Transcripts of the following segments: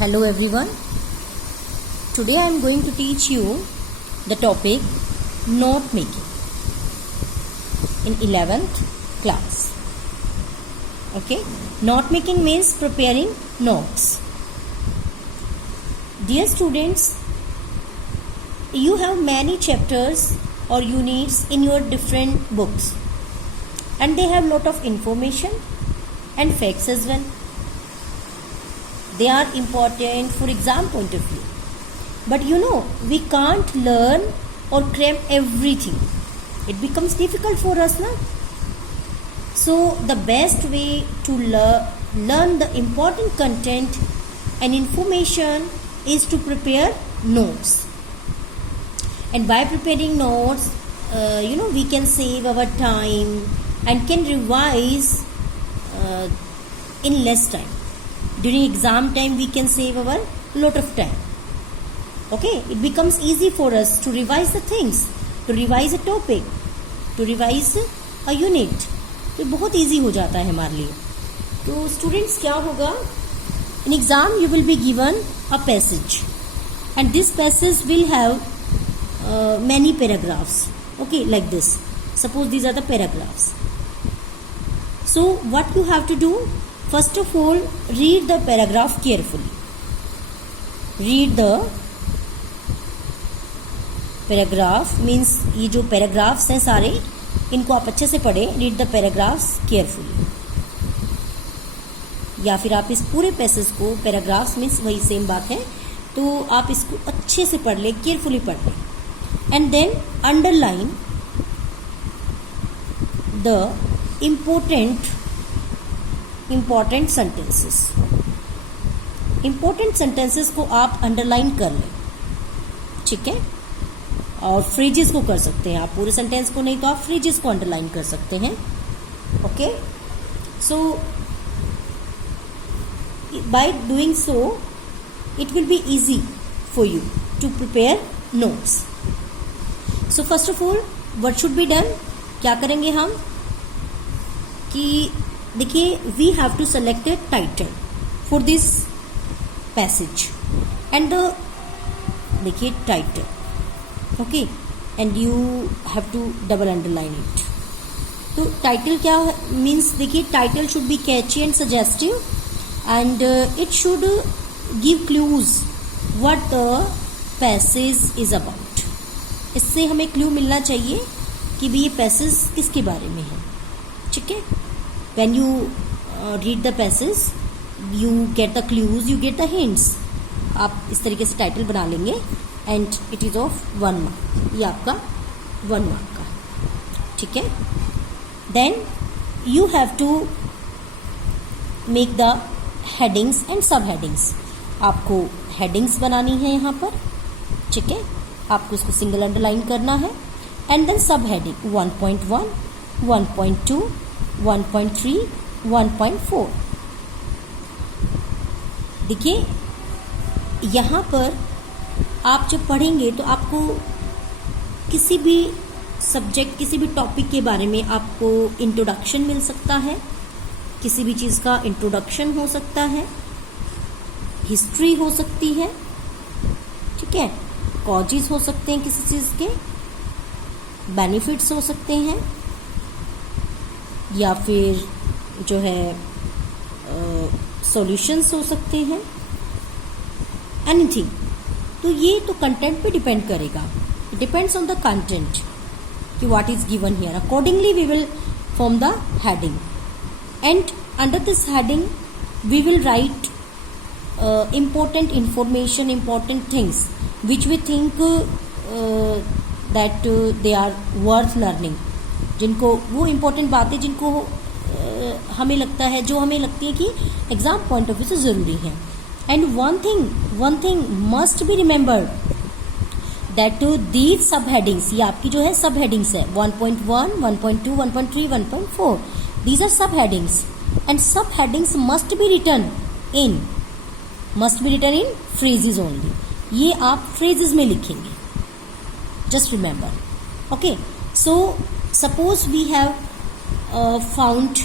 Hello everyone. Today I am going to teach you the topic note making in 11th class. Okay, note making means preparing notes. Dear students, you have many chapters or units in your different books and they have lot of information and facts as well. They are important for exam point of view. But we can't learn or cram everything. It becomes difficult for us, na? So the best way to learn the important content and information is to prepare notes. And by preparing notes, we can save our time and can revise in less time. During exam time, we can save our lot of time. Okay, it becomes easy for us to revise the things, to revise a topic, to revise a unit. तो बहुत easy हो जाता है हमारे लिए. तो students क्या होगा? In exam you will be given a passage, and this passage will have many paragraphs. Okay, like this. Suppose these are the paragraphs. So what you have to do? First of all, read the paragraph carefully. Read the paragraph means ये जो paragraphs हैं सारे इनको आप अच्छे से पढ़ें. Read the paragraphs carefully. या फिर आप इस पूरे पैसेज को, paragraphs means वही सेम बात है, तो आप इसको अच्छे से पढ़ लें, carefully पढ़ लें. And then underline the important sentences. Important sentences को आप अंडरलाइन कर लें, ठीक है. और फ्रेजेस को कर सकते हैं आप, पूरे सेंटेंस को नहीं तो आप फ्रेजेस को अंडरलाइन कर सकते हैं. Okay, so by doing so it will be easy for you to prepare notes. So first of all what should be done, क्या करेंगे हम कि देखिए, we have to select a title for this passage and देखिए title. Okay, and you have to double underline it. तो title क्या means, देखिए title should be catchy and suggestive and it should give clues what the passage is about. इससे हमें clue मिलना चाहिए कि भी ये पैसेज किसके बारे में है, ठीक है. When you read the passage, you get the clues, you get the hints. आप इस तरीके से टाइटल बना लेंगे and it is of 1 mark. ये आपका 1 mark का, ठीक है. Then you have to make the headings and subheadings. आपको headings बनानी है यहाँ पर, ठीक है. आपको इसको सिंगल अंडरलाइन करना है. And then subheading 1.1, 1.2, 1.3, 1.4. देखिए यहाँ पर आप जब पढ़ेंगे तो आपको किसी भी सब्जेक्ट, किसी भी टॉपिक के बारे में आपको इंट्रोडक्शन मिल सकता है, किसी भी चीज़ का इंट्रोडक्शन हो सकता है, हिस्ट्री हो सकती है, ठीक है, कॉजेज हो सकते हैं किसी चीज़ के, बेनिफिट्स हो सकते हैं, या फिर जो है सॉल्यूशंस हो सकते हैं, एनीथिंग. तो ये तो कंटेंट पे डिपेंड करेगा. डिपेंड्स ऑन द कंटेंट कि what is given here. Accordingly we will form the heading and under this heading we will write important information, important things which we think that they are worth learning. जिनको वो important बातें जिनको हमें लगता है, जो हमें लगती है कि एग्जाम पॉइंट ऑफ व्यू से ज़रूरी है. And one thing must be remembered that these sub headings, ये आपकी जो है सब हेडिंग्स है 1.1, 1.2, 1.3, 1.4. These are sub headings and sub headings must be written in phrases only. ये आप फ्रेजेस में लिखेंगे, just remember. Okay, so suppose we have found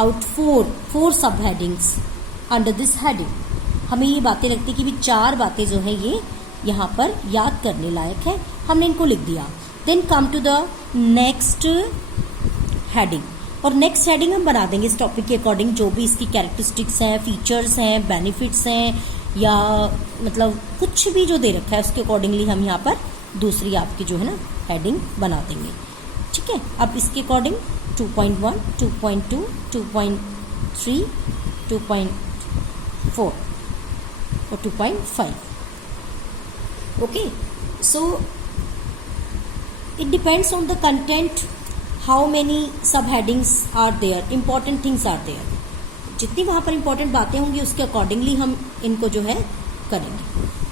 out four subheadings under this heading. हमें ये बातें लगती कि भी 4 बातें जो है ये यहाँ पर याद करने लायक है, हमने इनको लिख दिया। Then come to the next heading, और नेक्स्ट हेडिंग हम बना देंगे इस टॉपिक के अकॉर्डिंग, जो भी इसकी कैरेक्टरिस्टिक्स हैं, फीचर्स हैं, बेनिफिट्स हैं, या मतलब कुछ भी जो दे रखा है उसके अकॉर्डिंगली हम यहाँ पर दूसरी आपकी जो है ना हेडिंग बना देंगे। ठीक है, अब इसके अकॉर्डिंग 2.1, 2.2, 2.3, 2.4 और 2.5. Okay, so it depends on the content, how many subheadings are there, important things are there. जितनी वहाँ पर important बातें होंगी उसके अकॉर्डिंगली हम इनको जो है करेंगे।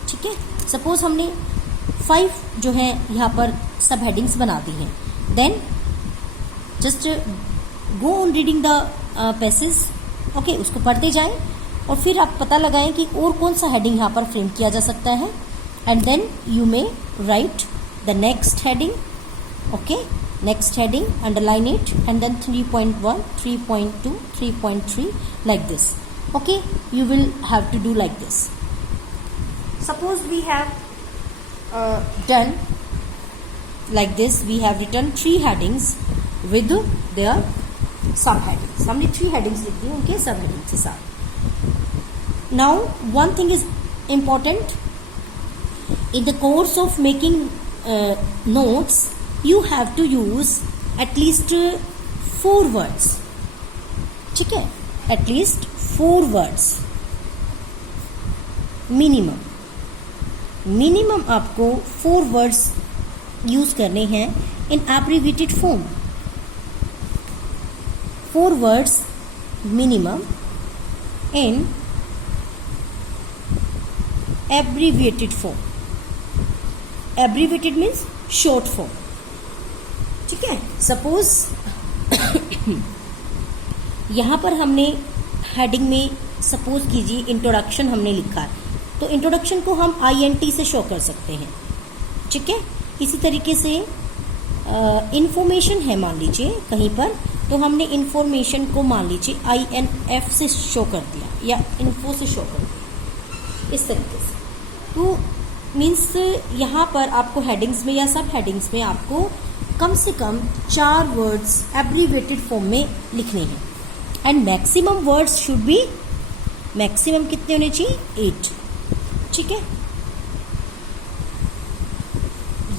ठीक है, सपोज हमने 5 जो है यहाँ पर सब हेडिंग्स बना दी हैं, then just go on reading the passage. Okay, उसको पढ़ते जाएं और फिर आप पता लगाएं कि और कौन सा हेडिंग यहाँ पर फ्रेम किया जा सकता है, and then you may write the next heading. Okay, next heading, underline it, and then 3.1, 3.2, 3.3 like this. Okay, you will have to do like this. Suppose we have done like this, we have written 3 headings with their subheadings. हमने 3 headings लिख दी उनके subheadings के साथ। Now one thing is important, in the course of making notes you have to use at least 4 words. ठीक है, at least 4 words minimum आपको 4 words use करने हैं in abbreviated form. 4 words minimum in abbreviated form. Abbreviated means short form. ठीक है, suppose यहाँ पर हमने हेडिंग में सपोज कीजिए इंट्रोडक्शन हमने लिखा है, तो इंट्रोडक्शन को हम INT से शो कर सकते हैं। ठीक है, इसी तरीके से इंफॉर्मेशन है मान लीजिए कहीं पर, तो हमने इंफॉर्मेशन को मान लीजिए INF से शो कर दिया या इन्फो से शो कर दिया, इस तरीके से। तो मीन्स यहाँ पर आपको हेडिंग्स में या सब हेडिंग्स में आपको कम से कम 4 वर्ड्स एब्रीवेटेड फॉर्म में लिखने हैं, and maximum words should be, maximum कितने होने चाहिए 8। ठीक है,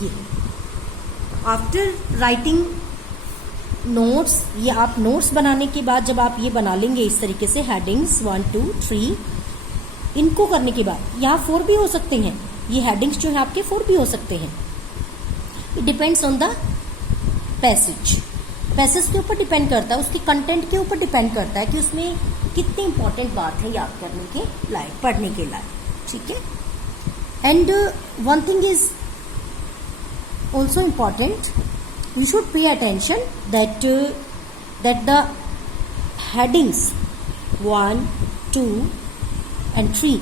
ये आफ्टर राइटिंग नोट्स, ये आप नोट्स बनाने के बाद जब आप ये बना लेंगे इस तरीके से हेडिंग्स 1 2 3, इनको करने के बाद यहाँ 4 भी हो सकते हैं, ये हेडिंग्स जो है आपके 4 भी हो सकते हैं। It depends on the passage के ऊपर डिपेंड करता है, उसके कंटेंट के ऊपर डिपेंड करता है कि उसमें कितनी इंपॉर्टेंट बात है याद करने के लायक, पढ़ने के लायक। ठीक है, and one thing is also important, you should pay attention that the headings 1 2 and 3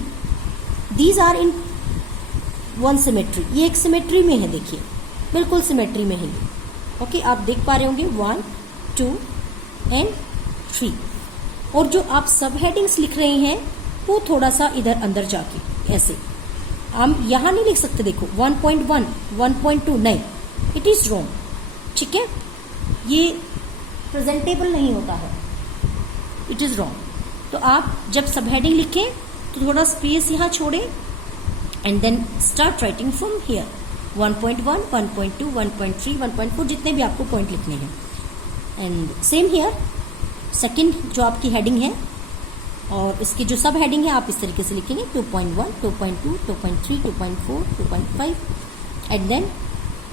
these are in one symmetry. ये एक सिमेट्री में है, देखिए बिल्कुल सिमेट्री में है ये। ओके, आप देख पा रहे होंगे 1 2 and 3, और जो आप सब हेडिंग्स लिख रहे हैं वो थोड़ा सा इधर अंदर जाके ऐसे, हम यहाँ नहीं लिख सकते, देखो 1.1 1.2 नहीं, इट इज रॉन्ग। ठीक है, ये प्रेजेंटेबल नहीं होता है, इट इज रॉन्ग। तो आप जब सब हेडिंग लिखें तो थोड़ा स्पेस यहाँ छोड़ें, and then start writing from here 1.1 1.2 1.3 1.4 जितने भी आपको पॉइंट लिखने हैं, एंड सेम हियर सेकंड जो आपकी हेडिंग है, और इसकी जो सब हेडिंग है आप इस तरीके से लिखेंगे 2.1 2.2 2.3 2.4 2.5, and then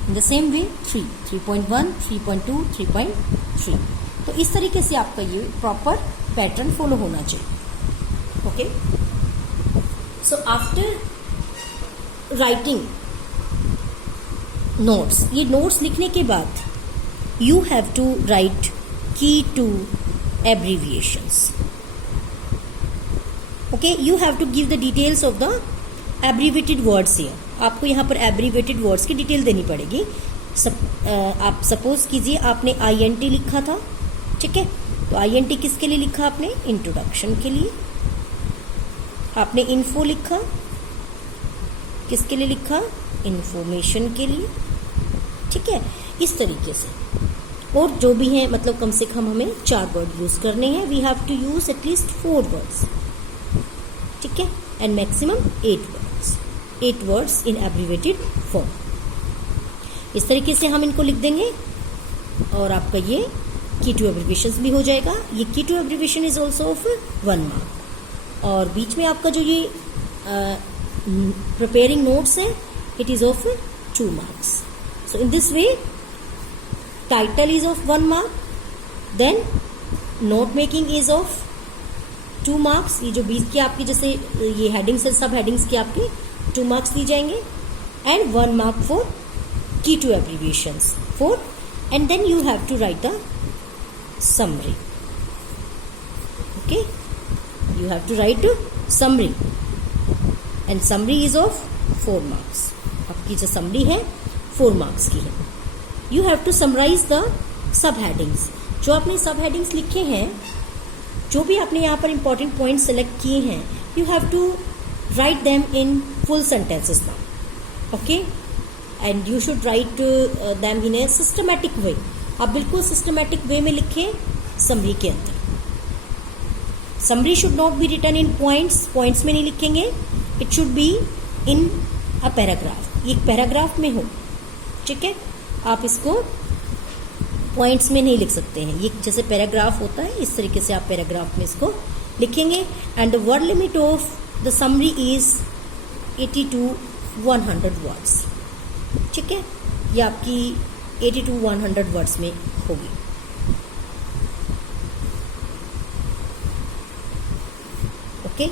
in the same way 3.1 3.2 3.3। तो इस तरीके से आपका ये प्रॉपर पैटर्न फॉलो होना चाहिए। Okay, so after writing notes, ये नोट्स लिखने के बाद you have to write key to abbreviations. Okay, you have to give the details of the abbreviated words here. आपको यहाँ पर एब्रीवेटेड वर्ड्स की डिटेल देनी पड़ेगी। आप सपोज कीजिए आपने INT लिखा था, ठीक है, तो INT किसके लिए लिखा आपने? इंट्रोडक्शन के लिए। आपने इन्फो लिखा, किसके लिए लिखा? इन्फॉर्मेशन के लिए, ठीक है, इस तरीके से। और जो भी है मतलब कम से कम हमें 4 वर्ड यूज करने हैं। We have to use at least 4 words, ठीक है, and maximum 8 words in abbreviated form. इस तरीके से हम इनको लिख देंगे और आपका ये की टू एब्रीवेशन भी हो जाएगा। ये key to abbreviation is also of 1 mark. और बीच में आपका जो ये प्रिपेयरिंग नोट्स है, it is of 2 marks. So in this way title is of 1 mark, then note making is of 2 marks. ये जो बीच की आपकी जैसे ये हेडिंग्स है, सब हेडिंग्स के आपके 2 मार्क्स दिए जाएंगे, एंड 1 मार्क फॉर की to abbreviations 4, and then you have to write a summary. Okay, you have to write a summary, and summary is of 4 marks. आपकी जो summary है 4 marks की है। You have to summarize the subheadings. जो आपने subheadings लिखे हैं, जो भी आपने यहाँ पर important points select किए हैं, you have to write them in full sentences now. Okay, and you should write them in a systematic way. आप बिल्कुल systematic way में लिखें summary के अंदर। Summary should not be written in points में नहीं लिखेंगे, it should be in a paragraph, ये एक paragraph में हो, ठीक है। आप इसको points में नहीं लिख सकते हैं, ये जैसे paragraph होता है इस तरीके से आप paragraph में इसको लिखेंगे। and the word limit of the summary is 80 to 100 words, ठीक है। ये आपकी 80 to 100 वर्ड्स में होगी। ओके।